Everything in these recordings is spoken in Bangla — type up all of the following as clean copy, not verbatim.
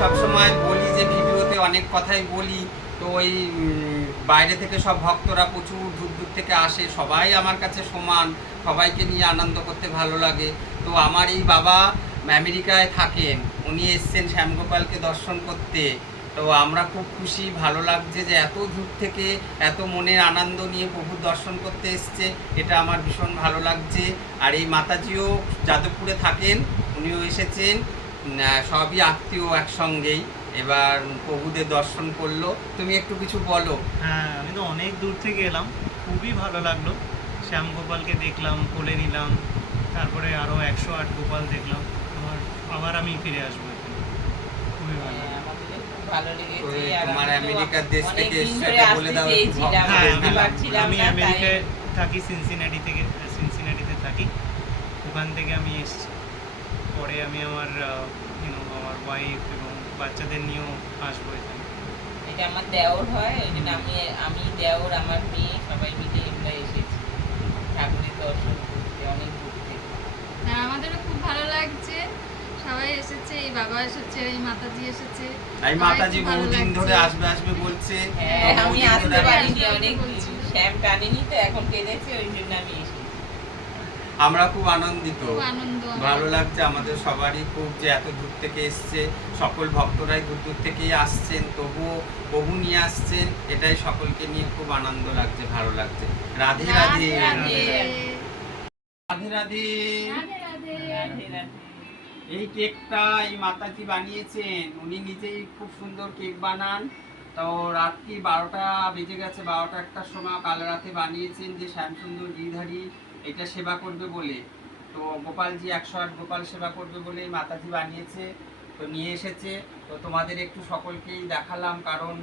সবসময় বলি যে ভিডিওতে অনেক কথাই বলি, তো ওই বাইরে থেকে সব ভক্তরা প্রচুর দূর দূর থেকে আসে, সবাই আমার কাছে সমান, সবাইকে নিয়ে আনন্দ করতে ভালো লাগে। তো আমার এই বাবা আমেরিকায় থাকেন, উনি এসছেন শ্যামগোপালকে দর্শন করতে। তো আমরা খুব খুশি, ভালো লাগছে যে এত দূর থেকে এত মনের আনন্দ নিয়ে প্রভুর দর্শন করতে এসছে, এটা আমার ভীষণ ভালো লাগছে। আর এই মাতাজিও যাদবপুরে থাকেন, উনিও এসেছেন, সবই আত্মীয় একসঙ্গেই। এবার প্রভুদের দর্শন করলো। তুমি একটু কিছু বলো। হ্যাঁ, আমি তো অনেক দূর থেকে এলাম, খুবই ভালো লাগলো। শ্যামগোপালকে দেখলাম, কোলে নিলাম, তারপরে আরও 108 গোপাল দেখলাম। আবার আমি ফিরে আসবো এখানে, খুবই ভালো লাগলো। তোমার আমেরিকার দেশ থেকে এসেছো, বলে দাও। হ্যাঁ, আমি আমেরিকায় থাকি, সিনসিনাটিতে থাকি। ওখান থেকে আমি এসেছি। পরে আমি আমার আমার ওয়াইফ এবং বাচ্চাদের নিয়েও আসবো এখানে। এটা আমার দেওর হয়, ওই জন্য আমি দেওর, আমার মেয়ে সবাই মিলে আমরা এসেছি ঠাকুরের দর্শন করতে অনেক দূর থেকে। হ্যাঁ, আমাদেরও খুব ভালো লাগছে, সবাই এসেছে, এই বাবা এসেছে, এই মাতাজি এসেছে। এই মাতাজি বহুদিন ধরে আসবে আসবে বলছে। হ্যাঁ, আমি আসতে পারিনি, অনেক শ্যাম টানেনি তো, এখন কেঁদেছে, ওই জন্য আমি এসেছি। আমরা খুব আনন্দিত, আনন্দ, ভালো লাগছে আমাদের সবারই খুব, যে এত দূর থেকে এসছে, সকল ভক্তরাই দূর দূর থেকেই আসছেন, তবুও প্রভু নিয়ে আসছেন, এটাই সকলকে নিয়ে খুব আনন্দ লাগছে, ভালো লাগছে। রাধে রাধে রাধে রাধে। এই কেকটা এই মাতাজি বানিয়েছেন, উনি নিজেই খুব সুন্দর কেক বানান। তো রাত্রি 12টা বেজে গেছে, 12টা একটার সময় কাল রাতে বানিয়েছেন, যে শ্যামসুন্দর গিরিধারী এটা সেবা করবে বলে, তো গোপালজি 108 গোপাল সেবা করবে বলে মাতাজি বানিয়েছে, তো নিয়ে এসেছে। তো তোমাদের একটু সকলকেই দেখালাম, কারণ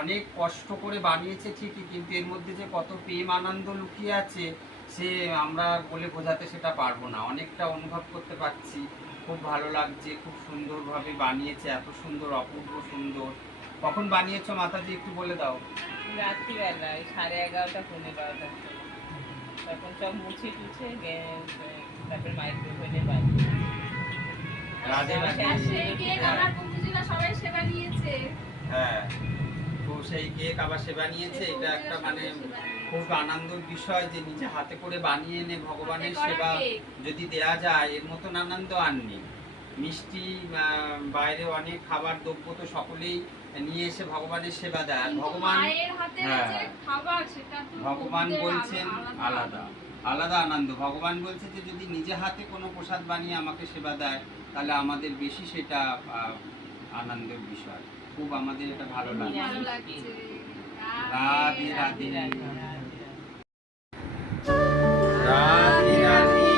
অনেক কষ্ট করে বানিয়েছে ঠিকই, কিন্তু এর মধ্যে যে কত প্রেম আনন্দ লুকিয়ে আছে সে আমরা বলে বোঝাতে সেটা পারবো না, অনেকটা অনুভব করতে পারছি। খুব ভালো লাগছে, খুব সুন্দরভাবে বানিয়েছে, এত সুন্দর, অপূর্ব সুন্দর। কখন বানিয়েছো মাতাজি একটু বলে দাও। রাত্রিবেলা 11:30 পৌনে 12টা, তখন সব মুছে টুছে তারপরে মাইক্রোওয়েভে বানিয়ে। রাধে রাধে। হ্যাঁ, তো সেই কেক আবার সেবা নিয়েছে, এটা একটা মানে খুব আনন্দের বিষয়, যে নিজে হাতে করে বানিয়ে এনে ভগবানের সেবা যদি দেয়া যায়, এর মতন আনন্দ আর নেই। মিষ্টি, বাইরে অনেক খাবার দ্রব্য, তো সকলেই নিয়ে এসে ভগবানের সেবা দেয়, আর ভগবান, হ্যাঁ, ভগবান বলছেন আলাদা আলাদা আনন্দ। ভগবান বলছে যে যদি নিজে হাতে কোনো প্রসাদ বানিয়ে আমাকে সেবা দেয়, তাহলে আমাদের বেশি সেটা আনন্দের বিষয়। খুব আমাদের এটা ভালো লাগে। রাধে রাধে রাধে রাধে।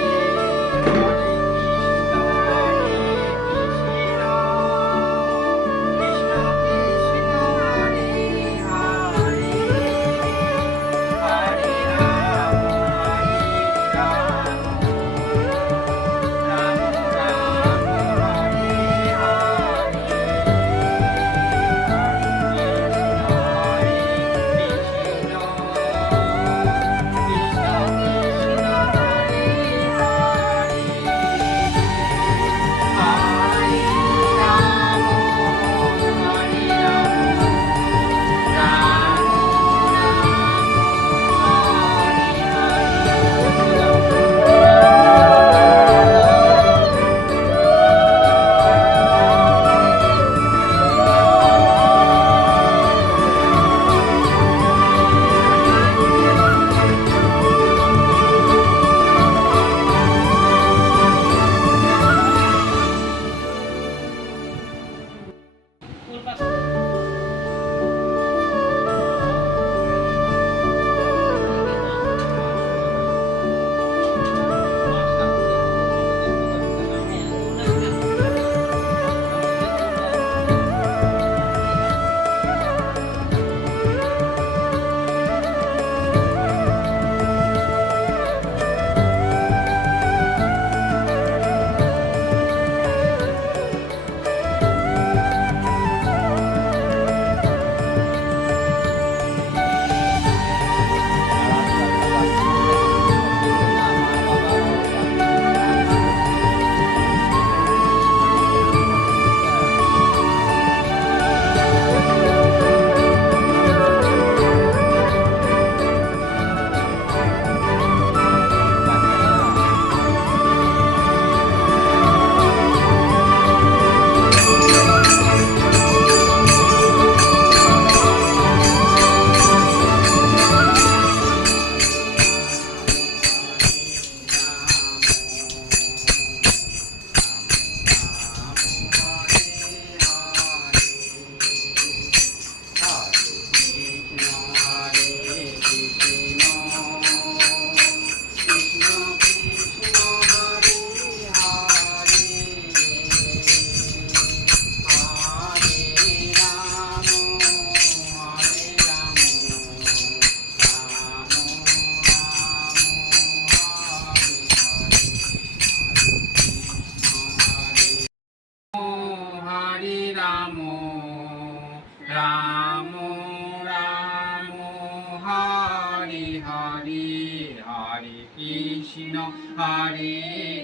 কৃষ্ণ হরে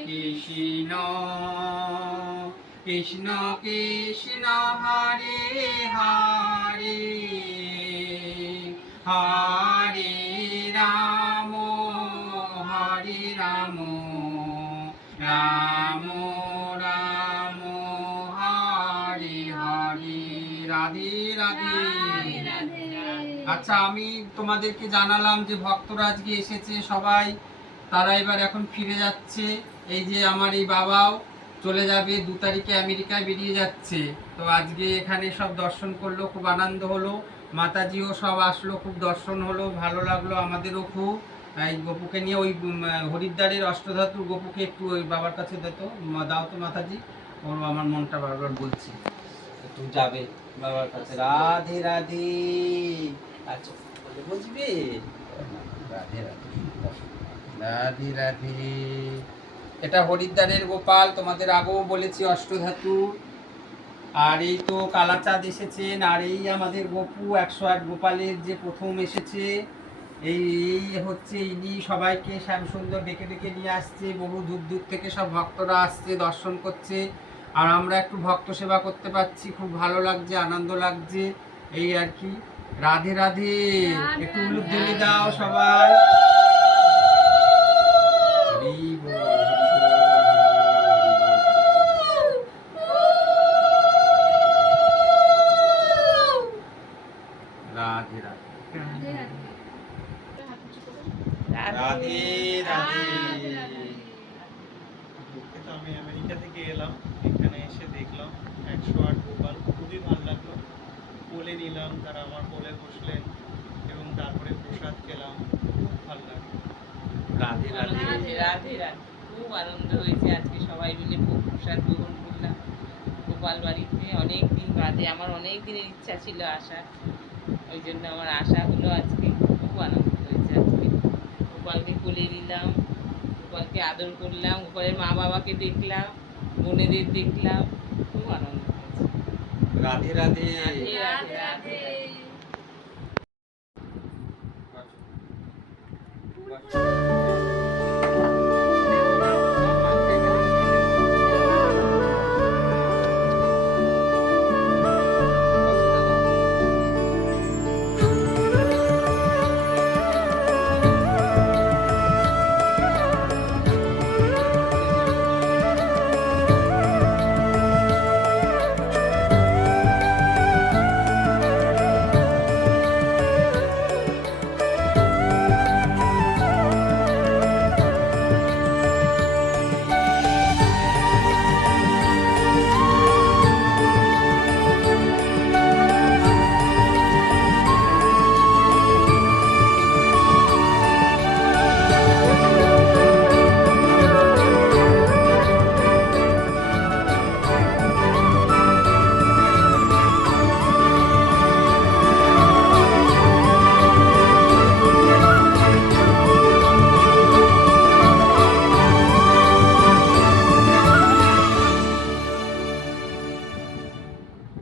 কৃষ্ণ কৃষ্ণ কৃষ্ণ হরে হরে হরে রাম রাম রাম হরে হরে। রাধে রাধে। আচ্ছা, আমি তোমাদেরকে জানালাম যে ভক্তরা আজকে এসেছে সবাই, তারা এবার এখন ফিরে যাচ্ছে। এই যে আমার এই বাবাও চলে যাবে 2 তারিখে, আমেরিকায় বেরিয়ে যাচ্ছে। তো আজকে এখানে সব দর্শন করলো, খুব আনন্দ হলো। মাতাজিও সব আসলো, খুব দর্শন হলো, ভালো লাগলো আমাদেরও খুব। এই গপুকে নিয়ে ওই হরিদ্বারের অষ্টধাতুর গপুকে একটু ওই বাবার কাছে দাও তো মাতাজি, ওর আমার মনটা বারবার বলছে একটু যাবে বাবার কাছে। রাধে রাধে। আচ্ছা বলে বুঝবে। রাধে রাধে রাধে রাধে। এটা হরিদ্বারের গোপাল, তোমাদের আগেও বলেছি অষ্টধাতু। আর এই তো কালাচাঁদ এসেছেন, আর এই আমাদের গপু 108 গোপালের যে প্রথম এসেছে, এই হচ্ছে ইনি সবাইকে শ্যামসুন্দর ডেকে ডেকে নিয়ে আসছে। বহু দূর দূর থেকে সব ভক্তরা আসছে, দর্শন করছে। আর আমরা একটু ভক্ত সেবা করতে পারছি, খুব ভালো লাগছে, আনন্দ লাগছে, এই আর কি। রাধে রাধে। একটু উলুধ্বনি দাও সবাই। হরি বল, হরি বল, হরি বল, হরি বল। রাধে রাধে রাধে রাধে। তো আমি আমেরিকা থেকে এলাম, এখানে এসে দেখলাম 108 গোপাল, খুবই ভালো লাগলো। কোলে নিলাম, তারা আমার কোলে বসলেন এবং তারপরে প্রসাদ খেলাম, খুব ভালো লাগলো। রাধে রাধে রাধে রাধে। খুব আনন্দ হয়েছে আজকে, সবাই মিলে খুব প্রসাদ গ্রহণ করলাম গোপাল বাড়িতে। অনেক দিন বাদে, আমার অনেক দিনের ইচ্ছা ছিল আসা, ওই জন্য আমার আশা হলো আজকে। খুব আনন্দ হয়েছে আজকে। গোপালকে কোলে নিলাম, গোপালকে আদর করলাম, গোপালের মা বাবাকে দেখলাম, বোনেদের দেখলাম, খুব আনন্দ হয়েছে। রাধে রাধে। রাধে রাধে।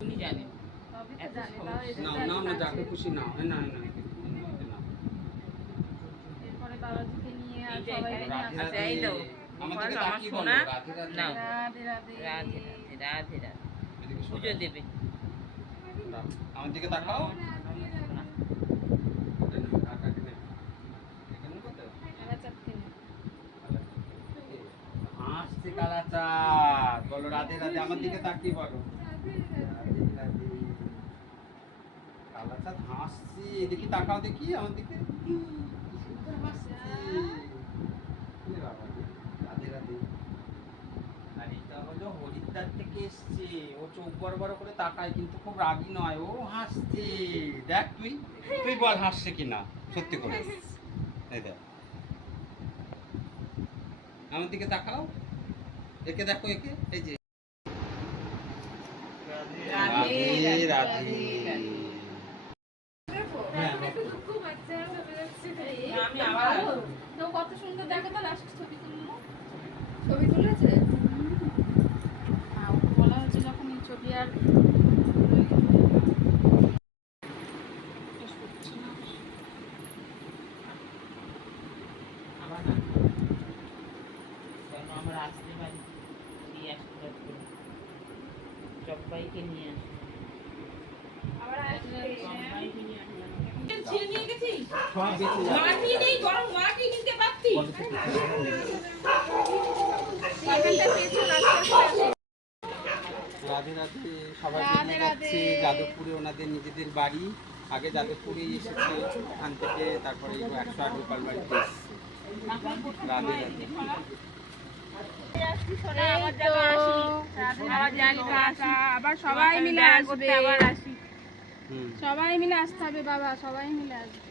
উনি জানেন। নাও নাও না, যাকে খুশি নাও। না না এরপরে বাবাজিকে নিয়ে আর এইটা সবাই এখানে। রাধে আচ্ছা, রাধে। এই নাও। আমার গোপাল, দিকে আমার তাকিয়ে বলো সোনা। রাধে রাধে। নাও। রাধে রাধে রাধে রাধে রাধে রাধে। এদিকে সরো। পুজো দেবে। দাও, আমার দিকে তাকাও। হাসছে কালাচাঁদ, বলো রাধে রাধে। আমার দিকে তাকিয়ে বলো রাধে রাধে। কালাচাঁদ হাসছে, দেখি তাকাও দেখি আমার দিকে। কি সুন্দর হাসছে। ওরে বাবা, রাধে রাধে। আর এটা হলো হরিদ্বার থেকে এসছে, ও চোখ বড় বড় করে তাকায়, কিন্তু খুব রাগী নয়, ও হাসছে। দেখ তুই তুই বল হাসছে কিনা সত্যি করে। এই দেখ, আমার দিকে তাকাও, একে দেখো, একে, এই যে। রাধে রাধে রাধে রাধে। হ্যাঁ, খুব বাচ্চা ভালো লাগছে। আমি আবার তো কত সুন্দর, দেখো তো লাস্ট ছবি তুললো। ছবি তুলেছে। বলা হচ্ছে যখন এই ছবি আর আবার না। সব বেঁচে যাবে। মাটি নেই, গরম মাটি নিতে পারতি? বলো তো কোথায়? এখানটা পেয়েছো রাস্তা। রাধে রাধে, সবাই রাধে বেরিয়ে রাধে। যাচ্ছে যাদবপুরে ওনাদের নিজেদের বাড়ি। আগে যাদবপুরেই এসেছে, ওখান থেকে তারপরে 108 গোপাল বাড়িতে এসেছে। রাধে রাধে। আবার সবাই মিলে আসবে, হুম। সবাই মিলে আসতে হবে বাবা, সবাই মিলে আসবে।